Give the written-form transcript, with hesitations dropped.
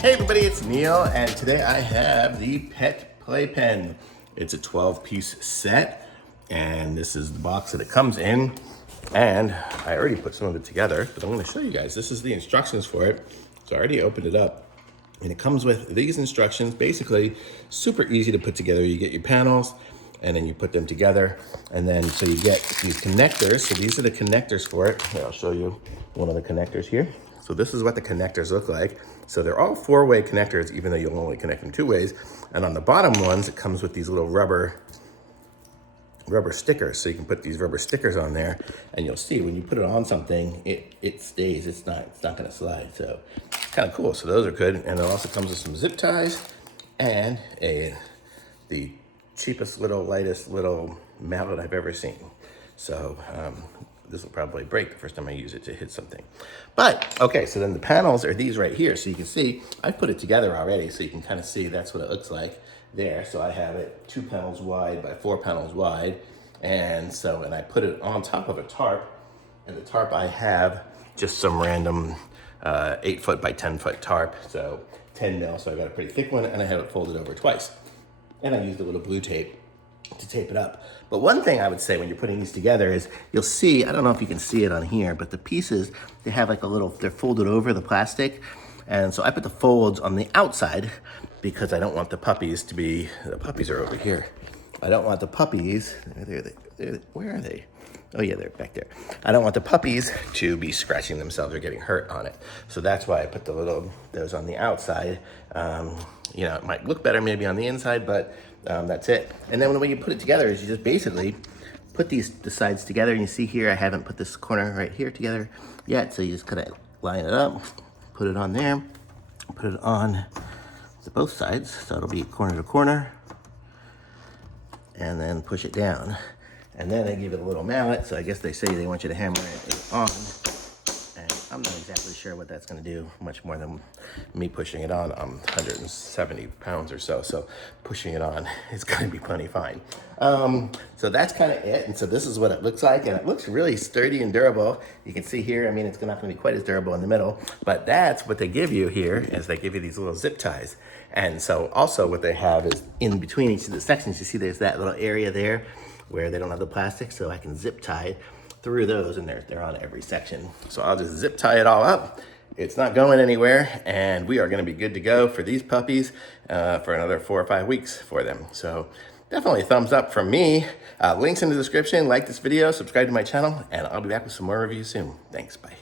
Hey everybody, it's Neil, and today I have the Pet Playpen. It's a 12-piece set, and this is the box that it comes in. And I already put some of it together, but I'm going to show you guys. This is the instructions for it. So I already opened it up, and it comes with these instructions. Basically, super easy to put together. You get your panels, and then you put them together, and then so you get these connectors. So these are the connectors for it. Here, I'll show you one of the connectors here. So this is what the connectors look like. So they're all 4-way connectors, even though you'll only connect them 2 ways. And on the bottom ones, it comes with these little rubber stickers. So you can put these rubber stickers on there, and you'll see when you put it on something, it stays. It's not gonna slide. So kind of cool. So those are good. And it also comes with some zip ties and the cheapest little, lightest little mallet I've ever seen. So this will probably break the first time I use it to hit something. But, okay, so then the panels are these right here. So you can see, I put it together already, so you can kind of see that's what it looks like there. So I have it 2 panels wide by 4 panels wide. And I put it on top of a tarp. And the tarp I have just some random 8-foot by 10-foot tarp. So 10 mil, so I got a pretty thick one, and I have it folded over twice. And I used a little blue tape to tape it up. But one thing I would say when you're putting these together is you'll see, I don't know if you can see it on here, but the pieces, they have like they're folded over the plastic. And so I put the folds on the outside because I don't want the puppies are over here. I don't want the puppies, where are they? Oh yeah, they're back there. I don't want the puppies to be scratching themselves or getting hurt on it. So that's why I put those on the outside. You know, it might look better maybe on the inside, but that's it. And then the way you put it together is you just basically put the sides together, and you see here, I haven't put this corner right here together yet. So you just kind of line it up, put it on there, put it on both sides. So it'll be corner to corner, and then push it down. And then they give it a little mallet, so I guess they say they want you to hammer it on. And I'm not exactly sure what that's gonna do, much more than me pushing it on. I'm 170 pounds or so, so pushing it on is gonna be plenty fine. So that's kind of it, and so this is what it looks like, and it looks really sturdy and durable. You can see here, I mean, it's not gonna be quite as durable in the middle, but that's what they give you here, is they give you these little zip ties. And so also what they have is in between each of the sections, you see there's that little area there where they don't have the plastic, so I can zip tie through those, and they're on every section. So I'll just zip tie it all up. It's not going anywhere, and we are gonna be good to go for these puppies for another 4 or 5 weeks for them. So definitely a thumbs up from me. Links in the description. Like this video, subscribe to my channel, and I'll be back with some more reviews soon. Thanks, bye.